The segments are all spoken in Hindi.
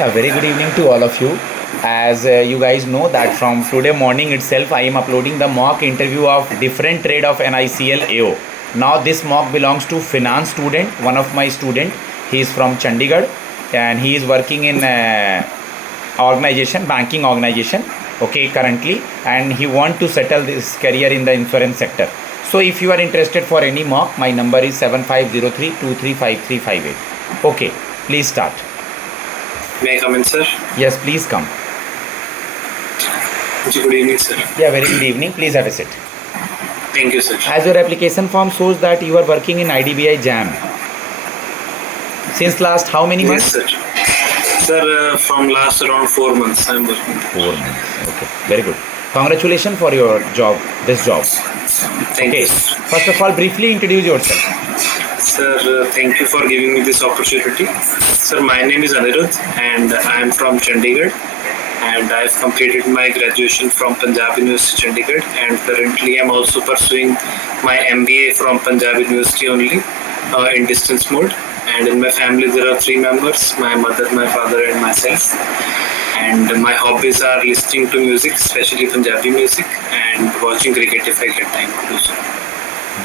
A very good evening to all of you. As you guys know that from today morning itself, I am uploading the mock interview of different trade of NICL AO. Now this mock belongs to finance student, one of my student. He is from Chandigarh and he is working in organization, banking organization. Okay, currently, and he want to settle this career in the insurance sector. So if you are interested for any mock, my number is 7503235358. Okay, please start. May I come in, sir? Yes, please come. Good evening, sir. Yeah, very good evening. Please have a seat. Thank you, sir. As your application form shows that you are working in IDBI JAM. Since last how many months? Yes, sir. Sir, from last around 4 months, I'm working. 4 months. Okay, very good. Congratulations for your job, this job. Thank Okay, you, sir. first of all, briefly introduce yourself. Sir, thank you for giving me this opportunity. Sir, my name is Anirudh and I am from Chandigarh. And I've completed my graduation from Punjab University, Chandigarh. And currently, I'm also pursuing my MBA from Punjab University only in distance mode. And in my family, there are 3 members: my mother, my father, and myself. And my hobbies are listening to music, especially Punjabi music, and watching cricket if I get time to do so.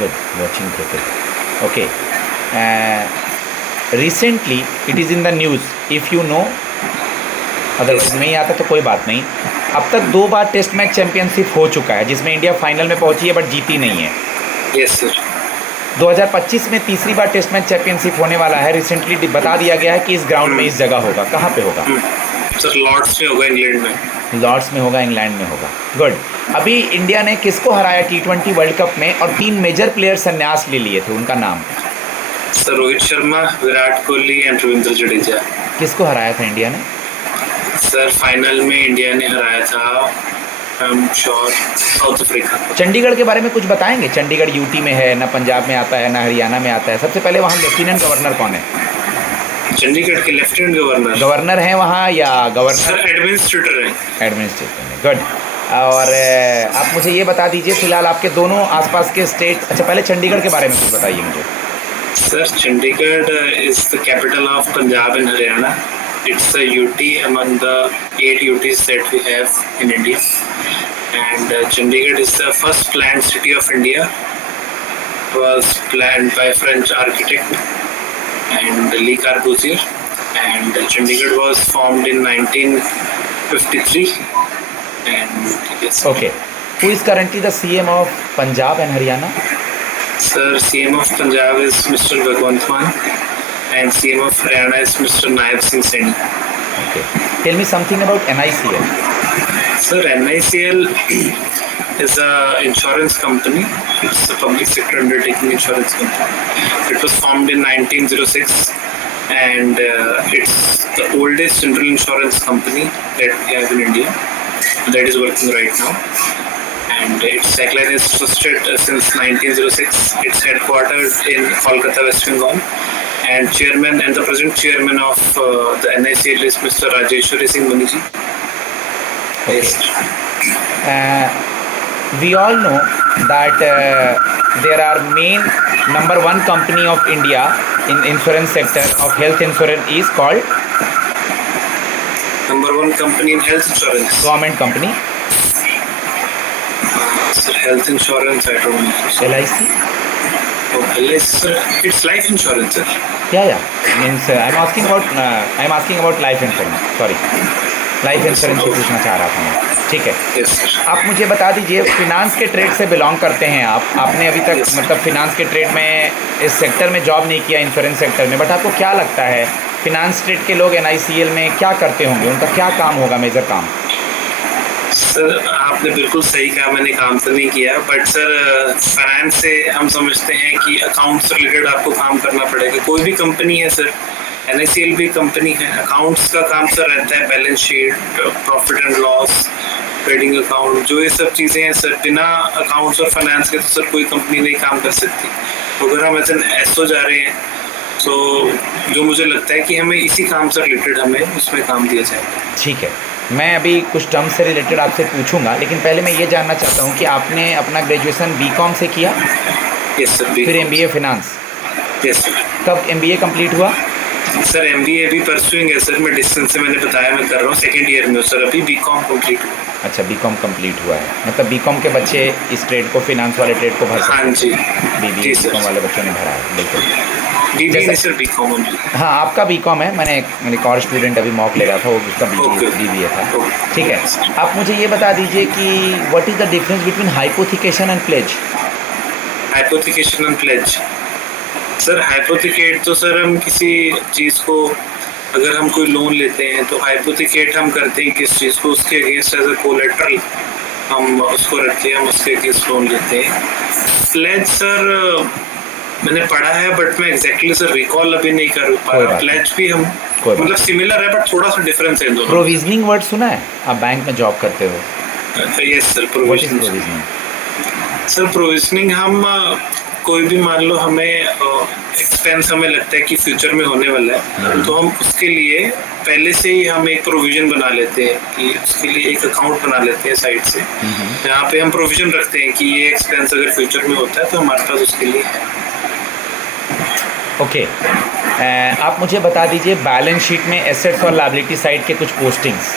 Good, watching cricket. Okay. Recently, it is in the news. If you know, otherwise नहीं आता तो कोई बात नहीं. अब तक 2 बार टेस्ट मैच चैंपियनशिप हो चुका है जिसमें इंडिया फाइनल में पहुंची है बट जीती नहीं है. Yes, sir. 2025 में तीसरी बार टेस्ट मैच चैंपियनशिप होने वाला है. रिसेंटली बता दिया गया है कि इस ग्राउंड में इस जगह होगा. कहाँ पे होगा? सर, लॉर्ड्स में होगा, इंग्लैंड में. लॉर्ड्स में होगा, इंग्लैंड में होगा. गुड. अभी इंडिया ने किसको हराया T20 वर्ल्ड कप में और 3 मेजर प्लेयर संन्यास ले लिए थे, उनका नाम? Sir, Rohit Sharma, Virat Kohli and Ravindra Jadeja. किसको हराया था इंडिया ने? सर, फाइनल में इंडिया ने हराया था साउथ अफ्रीका. चंडीगढ़ के बारे में कुछ बताएंगे? चंडीगढ़ यूटी में है, ना पंजाब में आता है, ना हरियाणा में आता है. सबसे पहले वहाँ लेफ्टिनेंट गवर्नर कौन है? चंडीगढ़ के लेफ्टिनेंट गवर्नर हैं वहाँ या गवर्नर? सर, एडमिनिस्ट्रेटर है. एडमिनिस्ट्रेटर है. गुड. और आप मुझे ये बता दीजिए फिलहाल आपके दोनों आसपास के स्टेट. अच्छा, पहले चंडीगढ़ के बारे में कुछ बताइए मुझे. Sir, Chandigarh is the capital of Punjab and Haryana. It's a UT among the 8 UTs that we have in India. And Chandigarh is the first planned city of India. It was planned by French architect and Le Corbusier. And Chandigarh was formed in 1953. And yes. Okay. Who is currently the CM of Punjab and Haryana? Sir, CM of Punjab is Mr. Bhagwant Mann. And CM of Haryana is Mr. Naib Singh Saini. Okay. Tell me something about NICL. Sir, NICL is an insurance company. It's a public sector undertaking insurance company. It was formed in 1906 and it's the oldest general insurance company that we have in India that is working right now. And its tagline is trusted since 1906. It's headquartered in Kolkata, West Bengal. And chairman and the present chairman of the NICL is Mr. Rajeshwari Singh Maniji. Okay. We all know that there are main number 1 company of India in insurance sector of health insurance is called Number 1 company in health insurance. Government company. Sir, health insurance, I don't know. LIC. Oh, LIC, sir. It's life insurance, sir. Yeah. Means I'm asking about life insurance. Sorry. Life insurance की पूछना चाह रहा था मैं. ठीक है. Yes, sir. आप मुझे बता दीजिए, फिनांस के ट्रेड से बिलोंग करते हैं आप. आपने अभी तक Yes. मतलब फिनांस के ट्रेड में इस सेक्टर में जॉब नहीं किया, इंश्योरेंस सेक्टर में, बट आपको क्या लगता है फिनांस ट्रेड के लोग NICL में क्या करते होंगे? उनका क्या काम होगा, मेजर काम? सर, आपने बिल्कुल सही कहा. मैंने काम तो नहीं किया बट सर फाइनेंस से हम समझते हैं कि अकाउंट्स रिलेटेड आपको काम करना पड़ेगा. कोई भी कंपनी है सर, NICL भी कंपनी है. अकाउंट्स का काम सर रहता है, balance sheet, profit and loss, trading account, जो ये सब चीज़ें हैं सर. बिना अकाउंट्स और फाइनेंस के तो सर कोई कंपनी नहीं काम कर सकती. तो अगर हम ऐसे एसओ जा रहे हैं तो जो मुझे लगता है कि हमें इसी काम से रिलेटेड हमें उसमें काम दिया जाए. ठीक है. मैं अभी कुछ टर्म्स से रिलेटेड आपसे पूछूंगा, लेकिन पहले मैं ये जानना चाहता हूँ कि आपने अपना ग्रेजुएशन BCom से किया? Yes sir. फिर MBA फिनांस? Yes sir. कब MBA कंप्लीट हुआ? सर एमबीए भी परसुइंग है सर, मैं डिस्टेंस से मैंने बताया मैं कर रहा हूँ, सेकेंड ईयर में हूँ सर, अभी बीकॉम कंप्लीट हुआ। अच्छा, बीकॉम कंप्लीट हुआ है, मतलब बीकॉम के बच्चे इस ट्रेड को, फिनांस वाले ट्रेड को भर सकते हैं। हाँ जी बीबीए जी सर, बीकॉम वाले बच्चों ने भरा है, बिल्कुल। बीबीए जैसा- नहीं सर, बीकॉम ओनली। हाँ, आपका बीकॉम है, मैंने एक और स्टूडेंट अभी मॉक ले रहा था, वो उसका ओके बीबीए था। ओके। ठीक है, आप मुझे ये बता दीजिए कि what is the difference between hypothecation and pledge? Hypothecation and pledge sir, hypothecate तो सर हम किसी चीज़ को, अगर हम कोई लोन लेते हैं तो हाइपोथिकेट हम करते हैं किस चीज़ को, उसके अगेंस्ट एज अ कोलेटरल हम उसको रख के हम उसके अगेंस्ट लोन लेते हैं। प्लेज सर मैंने पढ़ा है बट मैं एग्जैक्टली सर रिकॉल अभी नहीं कर पा कोई रहा। बात प्लेज भी हम कोई बात मतलब सिमिलर है बट थोड़ा सा डिफरेंस है इन दोनों। प्रोविजनिंग वर्ड सुना है? आप बैंक में जॉब करते हो, yes sir, what is provisioning. Provisioning? Sir provisioning हम कोई भी मान लो हमें एक्सपेंस हमें लगता है कि फ्यूचर में होने वाला है, तो हम उसके लिए पहले से ही हम एक प्रोविजन बना लेते हैं कि उसके लिए एक अकाउंट बना लेते हैं साइड से, जहाँ पे हम प्रोविजन रखते हैं कि ये एक्सपेंस अगर फ्यूचर में होता है तो हमारे पास उसके लिए है। ओके, आप मुझे बता दीजिए बैलेंस शीट में एसेट्स और लायबिलिटी साइड के कुछ postings.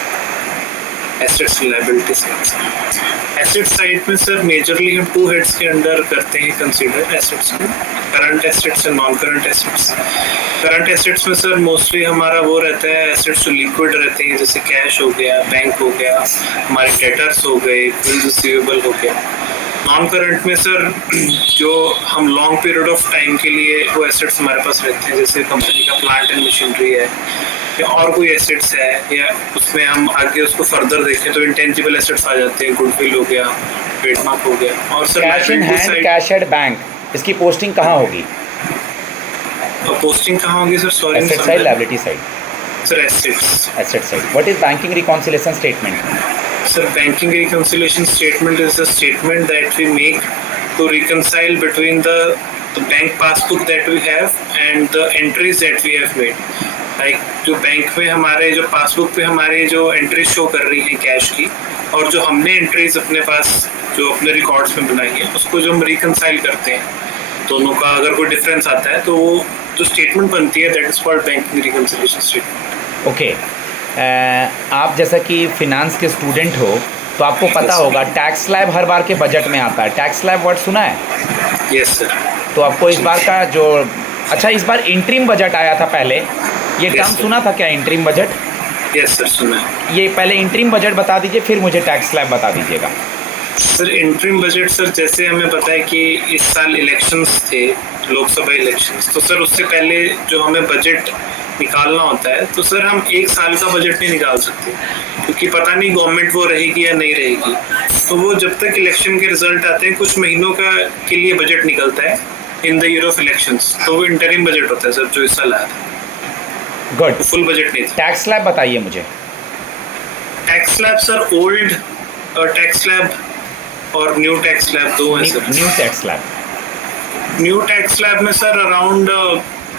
Assets liability side, asset side में सर मेजरली हम टू हेड्स के अंडर करते हैं कंसीडर एसेट्स को, current assets and non current assets. Current assets में सर मोस्टली हमारा वो रहता है, एसेट्स जो लिक्विड रहते हैं जैसे कैश हो गया, बैंक हो गया, हमारे डेटर्स हो गए, बिल रिसीवेबल हो गया। नॉन करंट में सर जो हम लॉन्ग पीरियड ऑफ टाइम के लिए वो एसेट्स हमारे पास रहते हैं, जैसे कंपनी का प्लांट एंड मशीनरी है या और कोई एसेट्स है, या उसमें हम आगे उसको फर्दर देखें तो इंटेंजिबल एसेट्स आ जाते हैं, गुडविल हो गया, ट्रेडमार्क हो गया। और sir cash in hand, cash at bank, इसकी पोस्टिंग कहाँ होगी? पोस्टिंग कहाँ होगी sir? Sorry asset side, liability side? Sir assets. Asset side. What is banking reconciliation statement? Sir, banking reconciliation statement is a statement that we make to reconcile between the bank passbook that we have and the entries that we have made. Like जो बैंक में हमारे जो पासबुक पे हमारे जो एंट्री शो कर रही है कैश की, और जो हमने एंट्रीज अपने पास जो अपने रिकॉर्ड्स में बनाई है उसको जो हम रिकंसाइल करते हैं, दोनों का अगर कोई डिफरेंस आता है तो वो जो स्टेटमेंट बनती है that is called banking reconciliation statement. Okay, आप जैसा कि फिनांस के स्टूडेंट हो तो आपको पता होगा टैक्स स्लैब हर बार के बजट में आता है। टैक्स स्लैब वर्ड सुना है? Yes sir. तो आपको इस बार का जो, अच्छा इस बार इंट्रीम बजट आया था पहले, ये Yes, टर्म sir. सुना था क्या, इंट्रीम बजट? यस सर, सुना है। ये पहले इंट्रीम बजट बता दीजिए, फिर मुझे टैक्स स्लैब बता दीजिएगा। सर इंटरिम बजट सर, जैसे हमें पता है कि इस साल इलेक्शंस थे, लोकसभा इलेक्शंस, तो सर उससे पहले जो हमें बजट निकालना होता है तो सर हम एक साल का बजट नहीं निकाल सकते, क्योंकि पता नहीं गवर्नमेंट वो रहेगी या नहीं रहेगी। तो वो जब तक इलेक्शन के रिजल्ट आते हैं कुछ महीनों का के लिए बजट निकलता है in the year of elections, तो वो इंटरिम बजट होता है सर, जो इस साल आया था। गुड, फुल बजट नहीं था। टैक्स स्लैब बताइए मुझे। Tax slab sir, old tax slab और न्यू टैक्स स्लैब दो हैं sir. New tax slab. New tax slab में सर अराउंड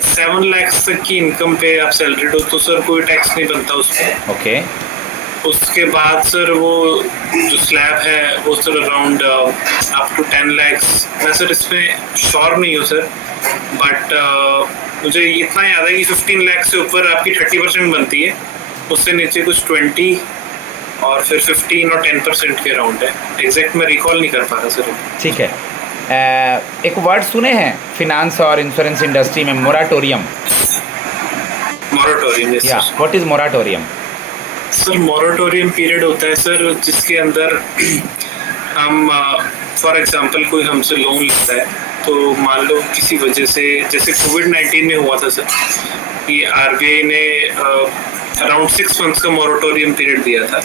7 लाख तक की इनकम पे आप सैलरीड हो तो सर कोई टैक्स नहीं बनता उस पर। ओके, उसके बाद सर वो जो स्लैब है वो sir around up to 10 lakhs, मैं सर इसमें श्योर नहीं हूँ सर, बट मुझे इतना याद है कि 15 लाख से ऊपर आपकी 30% बनती है, उससे नीचे कुछ 20 और फिर 15 और 10% के अराउंड है। एग्जैक्ट मैं रिकॉल नहीं कर पा रहा सर। ठीक है। एक वर्ड सुने हैं फिनांस और इंश्योरेंस इंडस्ट्री में, मोराटोरियम? मोराटोरियम। या what is moratorium? Sir moratorium period होता है सर जिसके अंदर हम फॉर एग्जांपल कोई हमसे लोन लेता है, तो मान लो किसी वजह से, जैसे कोविड-19 में हुआ था सर, कि आरबीआई ने अराउंड 6 months का मोराटोरियम पीरियड दिया था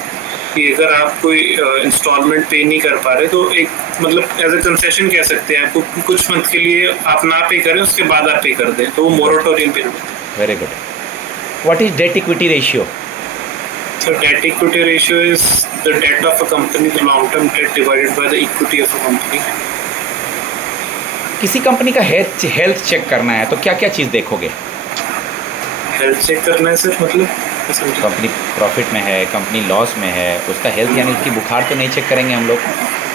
कि अगर आप कोई इंस्टॉलमेंट पे नहीं कर पा रहे तो एक मतलब एज ए कंसेशन कह सकते हैं आपको, कुछ मंथ के लिए आप ना पे करें उसके बाद आप पे कर दें, तो वो मोराटोरियम पीरियड होता है। Very good. What is debt equity ratio? So debt equity ratio is the debt of a company, the long term debt divided by the equity of a company. किसी कंपनी का हेल्थ चेक करना है तो क्या क्या चीज़ देखोगे? हेल्थ चेक करना है सर, मतलब कंपनी प्रॉफिट में है, कंपनी लॉस में है, उसका हेल्थ यानी उसकी बुखार तो नहीं चेक करेंगे हम लोग,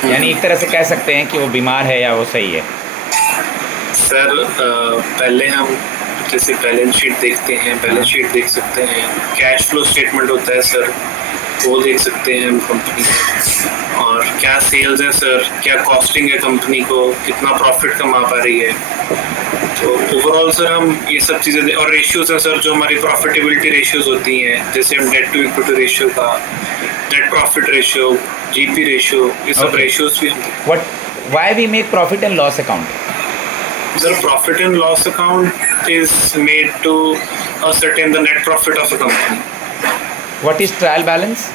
यानी एक तरह से कह सकते हैं कि वो बीमार है या वो सही है। सर पहले हम जैसे बैलेंस शीट देखते हैं, बैलेंस शीट देख सकते हैं, कैश फ्लो स्टेटमेंट होता है सर, वो देख सकते हैं हम कंपनी, और क्या सेल्स है सर, क्या कॉस्टिंग है कंपनी को, कितना प्रॉफिट कमा पा रही है। तो ओवरऑल सर हम ये सब चीज़ें, और रेशियोज हैं सर, जो हमारी प्रॉफिटेबिलिटी रेशियोज होती हैं, जैसे हम डेट टू इक्विटी रेशियो का, net profit ratio, GP ratio, ये सब Okay. रेशियोज भी। Why we make profit and loss account? The profit and loss account is made to ascertain the net profit of a company. What is trial balance?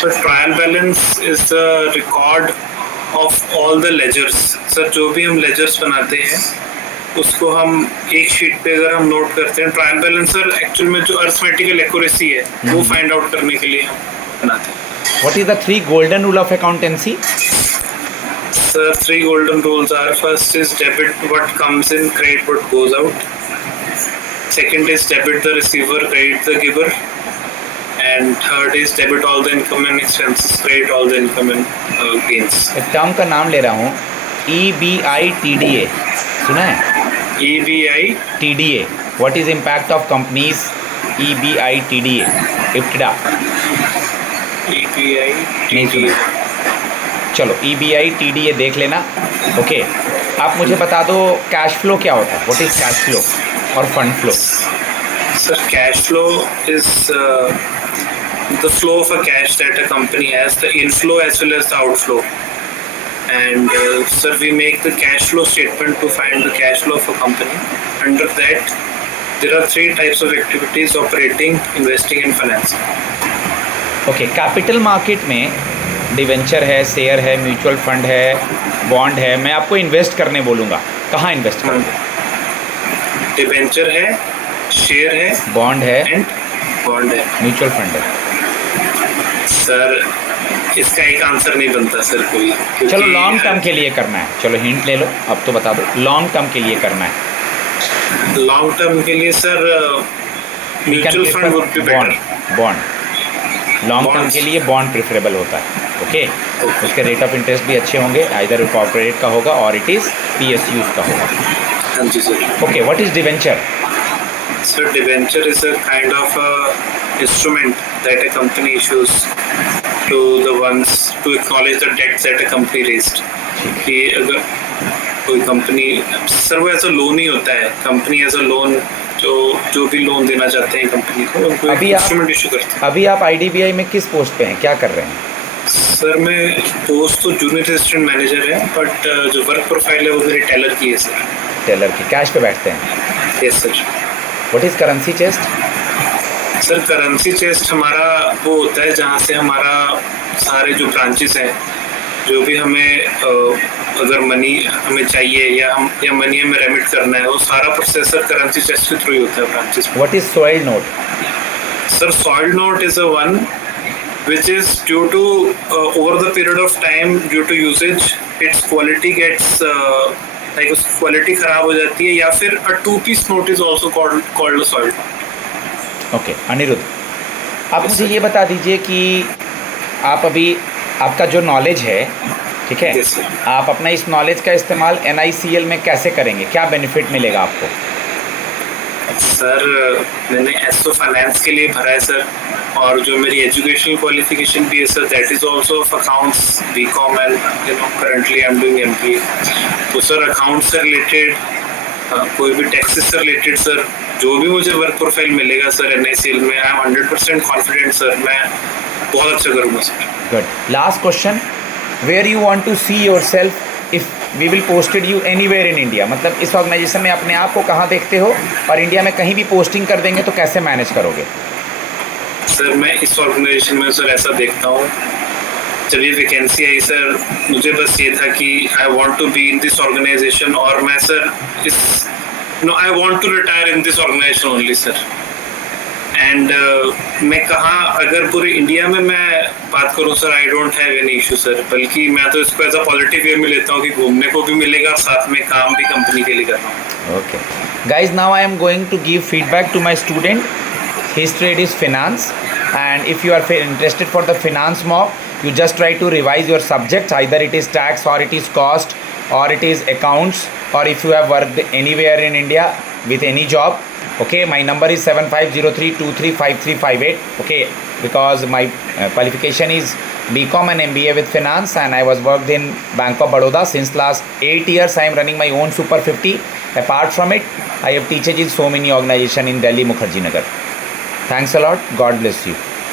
So trial balance is the record of all the ledgers. Sir जो भी हम ledgers बनाते हैं उसको हम एक शीट पे अगर हम नोट करते हैं, ट्रायल बैलेंस सर एक्चुअल में जो अर्थमेटिकल एक्यूरेसी है वो फाइंड आउट करने के लिए हम बनाते हैं। What is the 3 golden rule of accountancy? Sir, 3 golden rules are: first is debit what comes in, credit what goes out. Second is debit the receiver, credit the giver. And third is debit all the income and expenses, credit all the income and gains. एक टर्म का नाम ले रहा हूँ, EBITDA, सुना है? EBI, TDA. What is impact of companies EBITDA? IBTDA. EBI, नहीं सुना। चलो EBITDA देख लेना। ओके, आप मुझे बता दो कैश फ्लो क्या होता है? व्हाट इज कैश फ्लो और fund flow? Sir, cash flow is the flow of a cash that a company has, the inflow as well as the outflow. And sir, we make the cash flow statement to find the cash flow of a company. Under that, there are 3 types of activities: operating, investing and financing. Okay, capital market में डिवेंचर है, शेयर है, म्यूचुअल फंड है, बॉन्ड है। मैं आपको इन्वेस्ट करने बोलूँगा, कहाँ इन्वेस्ट करोगे? डिवेंचर है, शेयर है, बॉन्ड है एंड बॉन्ड है। म्यूचुअल फंड है। सर इसका एक आंसर नहीं बनता सर कोई, क्योंकि चलो लॉन्ग टर्म के लिए करना है, चलो हिंट ले लो, अब तो बता दो। लॉन्ग टर्म के लिए करना है, लॉन्ग टर्म के लिए sir mutual fund would be better. Bond long term Bonds. के लिए बॉन्ड प्रेफरेबल होता है। ओके, उसके रेट ऑफ इंटरेस्ट भी अच्छे होंगे, आइदर कॉर्पोरेट का होगा और इट इज़ PSUs का होगा। हाँ जी sir. Okay, what is debenture? Sir, debenture is a kind of a instrument that a company issues to the ones to acknowledge the debts that a company raised. कि अगर कोई कंपनी, सर वो ऐसा लोन ही होता है, कंपनी एज अ लोन, जो भी लोन देना चाहते हैं कंपनी को, उनको एक इंस्ट्रूमेंट इशू करते हैं। अभी आप IDBI में किस पोस्ट पे हैं, क्या कर रहे हैं? सर मैं पोस्ट तो जूनियर असिस्टेंट मैनेजर है, बट जो वर्क प्रोफाइल है वो मेरी टेलर की है सर। टेलर की, कैश पे बैठते हैं। Yes sir. What is currency chest? Sir currency chest हमारा वो होता है जहाँ से हमारा सारे जो ब्रांचेस हैं, जो भी हमें अगर मनी हमें चाहिए या मनी हमें रेमिट करना है, वो सारा प्रोसेसर करेंसी चेस्ट के थ्रू ही होता है ब्रांचेस में। What is soiled note? Sir soiled note is a one which is due to over the period of time, due to usage, its quality gets like उसकी क्वालिटी खराब हो जाती है, या फिर a 2-piece note is also called a soiled note. Okay, Anirudh, आप मुझे ये बता दीजिए कि आप अभी आपका जो नॉलेज है, ठीक है, Yes, sir. आप अपना इस नॉलेज का इस्तेमाल NICL में कैसे करेंगे? क्या बेनिफिट मिलेगा आपको? सर मैंने एसओ फाइनेंस के लिए भरा है सर, और जो मेरी एजुकेशनल क्वालिफिकेशन भी है sir, that is also of accounts BCom, and currently I am doing MBA। तो सर अकाउंट्स से रिलेटेड, कोई भी टैक्सेस से रिलेटेड सर, जो भी मुझे वर्क प्रोफाइल मिलेगा सर NICL में, आई एम 100% कॉन्फिडेंट सर, मैं बहुत अच्छा करूँगा sir. Good. Last question, where you want to see yourself if we will posted you anywhere in India? मतलब इस ऑर्गेनाइजेशन में अपने आप को कहाँ देखते हो, और इंडिया में कहीं भी पोस्टिंग कर देंगे तो कैसे मैनेज करोगे? सर मैं इस ऑर्गेनाइजेशन में सर ऐसा देखता हूँ, जब ये वैकेंसी आई सर, मुझे बस ये था कि I want to be in this organisation, और मैं sir I want to retire in this organisation only sir. And मैं कहाँ, अगर पूरे इंडिया में मैं बात करूँ सर, I don't have any issue sir, बल्कि मैं तो इसको एज अ पॉजिटिव वे में लेता हूँ कि घूमने को भी मिलेगा और साथ में काम भी कंपनी के लिए कर रहा हूँ। Okay. Guys, now I am going to give feedback to my student. His trade is finance, and if you are interested for the finance mock, you just try to revise your subjects. Either it is tax, or it is cost, or it is accounts, or if you have worked anywhere in India with any job. Okay, my number is 7503235358. Okay, because my qualification is BCom and MBA with finance, and I was worked in Bank of Baroda since last 8 years. I am running my own Super 50. Apart from it, I have teachers in so many organizations in Delhi, Mukherjee Nagar. Thanks a lot. God bless you.